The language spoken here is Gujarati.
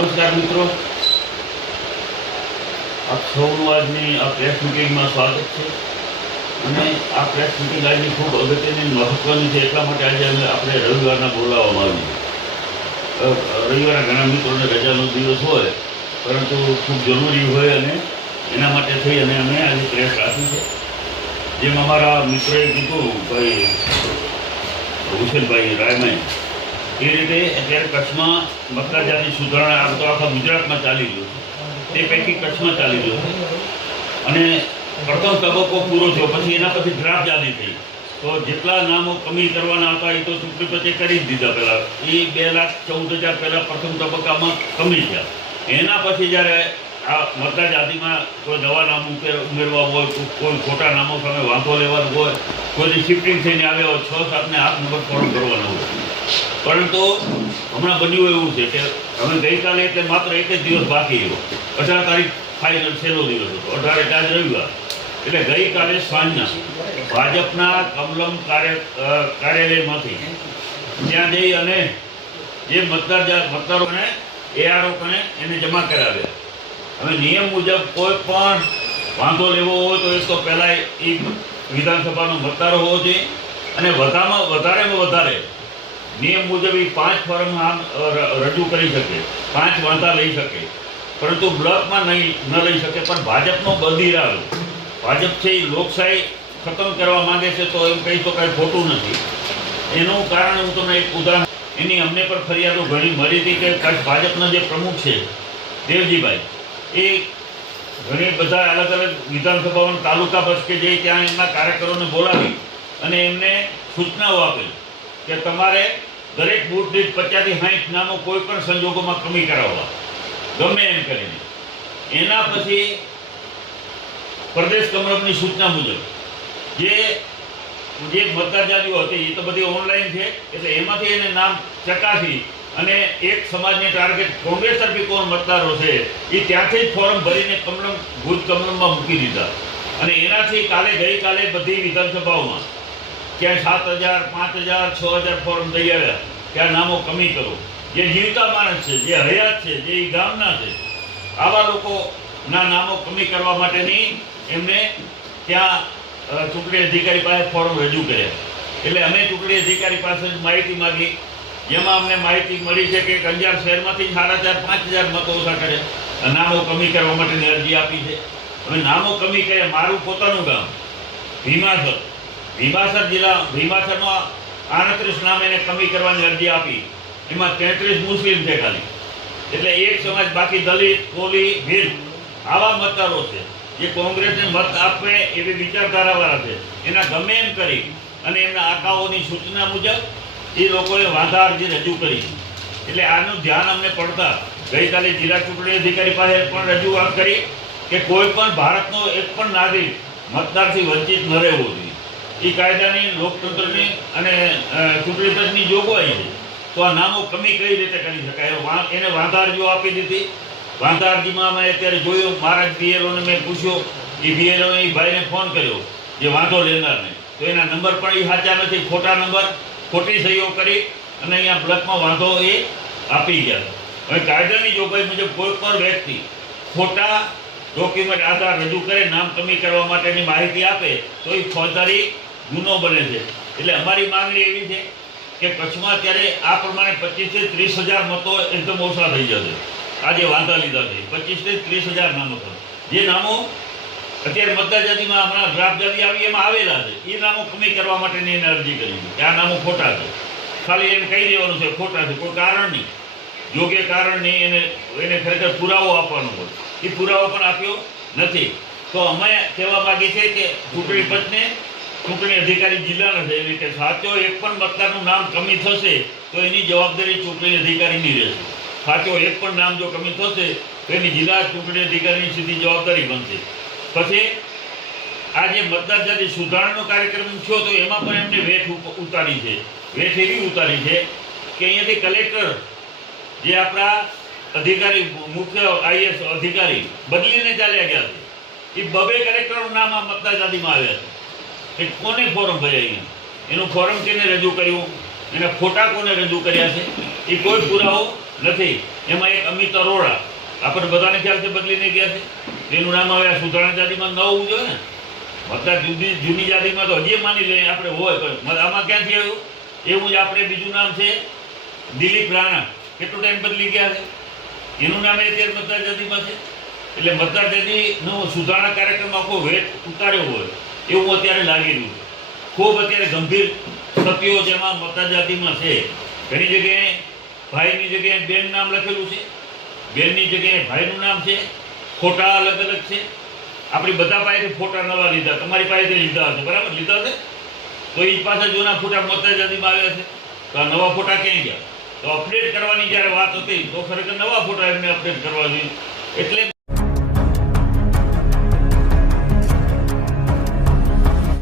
નમસ્કાર મિત્રો, આપ સૌનું આજની આ પ્રેસ મિટિંગમાં સ્વાગત છે. અને આ પ્રેસ મિટિંગ આજની ખૂબ અગત્યની મહત્વની છે. એટલા માટે આજે આપણે રવિવારના બોલાવવામાં આવી. રવિવારના ઘણા મિત્રોને રજાનો દિવસ હોય, પરંતુ ખૂબ જરૂરી હોય અને એના માટે થઈ અને અમે આજે પ્રેસ રાખી છે. જેમ અમારા મિત્રોએ કીધું ભાઈ હુસેનભાઈ રાયમાઈ, એ રીતે અત્યારે કચ્છમાં મતદાર યાદી સુધારણા આમ તો આખા ગુજરાતમાં ચાલી રહ્યું છે, તે પૈકી કચ્છમાં ચાલી રહ્યું છે. અને પ્રથમ તબક્કો પૂરો થયો, પછી એના પછી ડ્રાફ્ટ યાદી થઈ. તો જેટલા નામો કમી કરવાના હતા એ તો ચૂંટણી પછી કરી જ દીધા. પહેલાં એ 2,14,000 પહેલાં પ્રથમ તબક્કામાં કમી થયા. એના પછી જ્યારે આ મતદાર યાદીમાં કોઈ નવા નામ ઉમેરવા હોય, કોઈ ખોટા નામો સામે વાંધો લેવાનો હોય, કોઈની શિફ્ટિંગ થઈને આવ્યા હોય, 6-7 ને 8 નંબર ફોર્મ કરવાનો હોય. પરંતુ હમણાં બન્યું એવું છે કે હવે ગઈકાલે એટલે માત્ર એક જ દિવસ બાકી રહ્યો. 18 તારીખ ફાઇનલ છેલ્લો દિવસ હતો. 18 એટલે આજ રવિવાર. એટલે ગઈકાલે સાંજના ભાજપના કમલમ કાર્યાલયમાંથી ત્યાં જઈ અને જે મતદારોને એઆરઓને એને જમા કરાવ્યા. હવે નિયમ મુજબ કોઈ પણ વાંધો લેવો હોય તો એક તો પહેલાં એ વિધાનસભાનો મતદાર હોવો જોઈએ, અને વધારેમાં વધારે નિયમ મુજબ એ 5 ફોર્મ આમ રજૂ કરી શકે, 5 વાંધા લઈ શકે. પરંતુ બ્લોકમાં ન લઈ શકે. પણ ભાજપનો બદીરાવ, ભાજપ છે એ લોકશાહી ખતમ કરવા માંગે છે, તો એમ કહી તો કાંઈ ખોટું નથી. એનું કારણ હું તમને એક ઉદાહરણ, એની અમને પણ ફરિયાદો ઘણી મળી હતી કે કચ્છ ભાજપના જે પ્રમુખ છે દેવજીભાઈ, એ ઘણી બધા અલગ અલગ વિધાનસભાઓના તાલુકા બસ કે જે ત્યાં એમના કાર્યકરોને બોલાવી અને એમને સૂચનાઓ આપેલી કે તમારે દરેક બૂથ દીઠ 50 થી 60 નામો કોઈ પણ સંજોગોમાં કમી કરાવવા, ગમે એમ કરીને. એના પછી પ્રદેશ કમલમની સૂચના મુજબ જે મતદાર યાદીઓ હતી એ તો બધી ઓનલાઈન છે, એટલે એમાંથી એને નામ ચકાસી અને એક સમાજને ટાર્ગેટ કોંગ્રેસ તરફી કોણ મતદારો છે એ ત્યાંથી જ ફોર્મ ભરીને ભુજ કમલમમાં મૂકી દીધા. અને એનાથી ગઈકાલે બધી વિધાનસભાઓમાં ક્યાંય 7,000, 5,000, 6,000 ફોર્મ દઈ આવ્યા કે આ નામો કમી કરો. જે જીવતા માણસ છે, જે હયાત છે, જે ગામના છે, આવા લોકોના નામો કમી કરવા માટેની એમને ત્યાં ચૂંટણી અધિકારી પાસે ફોર્મ રજૂ કર્યા. એટલે અમે ચૂંટણી અધિકારી પાસે માહિતી માગી, જેમાં અમને માહિતી મળી છે કે અંજાર શહેરમાંથી 4,500 મતો ઓછા કરે, નામો કમી કરવા માટેની અરજી આપી છે. હવે નામો કમી કરે, મારું પોતાનું ગામ ભીમાસર જિલ્લા, ભીમાસરમાં 38 નામ એને કમી કરવાની અરજી આપી. એમાં 33 મુસ્લિમ છે ખાલી. એટલે એક સમાજ, બાકી દલિત, કોલી, ભીલ આવા મતદારો છે જે કોંગ્રેસને મત આપે એવી વિચારધારાવાળા છે. એના ગમે એમ કરી અને એમના આકાઓની સૂચના મુજબ એ લોકોએ વાંધા અરજી રજૂ કરી. એટલે આનું ધ્યાન અમને પડતા ગઈકાલે જિલ્લા ચૂંટણી અધિકારી પાસે પણ રજૂઆત કરી કે કોઈ પણ ભારતનો એક પણ નાગરિક મતદારથી વંચિત ન રહેવો જોઈએ. એ કાયદાની, લોકતંત્રની અને ચૂંટણી પંચની જોગવાઈ છે. તો આ નામો કમી કઈ રીતે કરી શકાય, એને વાંધા અરજીઓ આપી દીધી. વાંધા અરજીમાં મેં અત્યારે જોયું, મારા બીએલઓને મેં પૂછ્યો, એ બીએલઓએ એ ભાઈને ફોન કર્યો જે વાંધો લેનારને, તો એના નંબર પણ એ સાચા નથી, ખોટા નંબર, ખોટી સહીઓ કરી અને અહીંયા બ્લોકમાં વાંધો એ આપી ગયા. હવે કાયદાની જોગવાઈ મુજબ કોઈ પણ વ્યક્તિ ખોટા ડોક્યુમેન્ટ આધાર રજૂ કરે, નામ કમી કરવા માટેની માહિતી આપે તો એ ફોજદારી ગુનો બને છે. એટલે અમારી માંગણી એવી છે કે કચ્છમાં અત્યારે આ પ્રમાણે 25 થી 30,000 મતો એકદમ ઓછા થઈ જશે. આ જે વાંધા લીધા છે 25 થી 30,000 નામો છે. જે નામો અત્યારે મતદાર યાદીમાં હમણાં ડ્રાફ્ટ યાદી આવી એમાં આવેલા છે, એ નામો કમી કરવા માટેની એને અરજી કરી કે આ નામો ખોટા છે. ખાલી એમ કહી દેવાનું છે ખોટા છે, કોઈ કારણ નહીં, યોગ્ય કારણ નહીં. એને ખરેખર પુરાવો આપવાનો હોય, એ પુરાવો પણ આપ્યો નથી. તો અમે કહેવા માગીએ છીએ કે ચૂંટણી પંચને, ચૂંટણી અધિકારી જિલ્લાના છે, એવી રીતે સાચો એક પણ મતદારનું નામ કમી થશે તો એની જવાબદારી ચૂંટણી અધિકારીની રહેશે. સાચો એક પણ નામ જો કમી થશે તો એની જિલ્લા ચૂંટણી અધિકારીની સીધી જવાબદારી બનશે. પછી આ જે મતદાર યાદી સુધારણાનો કાર્યક્રમ થયો તો એમાં પણ એમને વેઠ ઉતારી છે. વેઠ એવી ઉતારી છે કે અહીંયાથી કલેક્ટર, જે આપણા અધિકારી, મુખ્ય આઈએસ અધિકારી બદલીને ચાલ્યા ગયા છે, એ 2 કલેક્ટરનું નામ આ મતદાર યાદીમાં આવ્યા છે. કે કોને ફોર્મ ભર્યા, અહીંયા એનું ફોર્મ કેને રજૂ કર્યું, એના ફોટા કોને રજૂ કર્યા છે, એ કોઈ પુરાવો નથી. એમાં એક અમિત અરોડા આપણે બધાને ખ્યાલ છે બદલીને ગયા છે. તેનું નામ હવે આ સુધારણા યાદીમાં ન હોવું જોઈએ ને. મતદાર જૂની યાદીમાં તો હજી માની લઈએ આપણે હોય, પણ આમાં ક્યાંથી આવ્યું? એવું જ આપણે બીજું નામ છે દિલીપ રાણા. કેટલો ટાઈમ બદલી ગયા છે? એનું નામ અત્યારે મતદાર યાદીમાં છે. એટલે મતદાર યાદીનો સુધારણા કાર્યક્રમ આખો વેટ ઉતાર્યો હોય એવું અત્યારે લાગી રહ્યું છે. ખૂબ અત્યારે ગંભીર સત્યો જેમાં મતદાર યાદીમાં છે. ઘણી જગ્યાએ ભાઈની જગ્યાએ બેન નામ લખેલું છે, બેનની જગ્યાએ ભાઈનું નામ છે, ફોટા અલગ અલગ છે. આપણી બધા પાસેથી ફોટા નવા લીધા, તમારી પાસેથી લીધા હશે, બરાબર? લીધા છે તો એ પાછા જૂના ફોટા મતદાર યાદીમાં આવ્યા છે. તો આ નવા ફોટા ક્યાં ગયા? તો અપડેટ કરવાની જ્યારે વાત હતી તો ખરેખર નવા ફોટા એમને અપડેટ કરવા જોઈએ. એટલે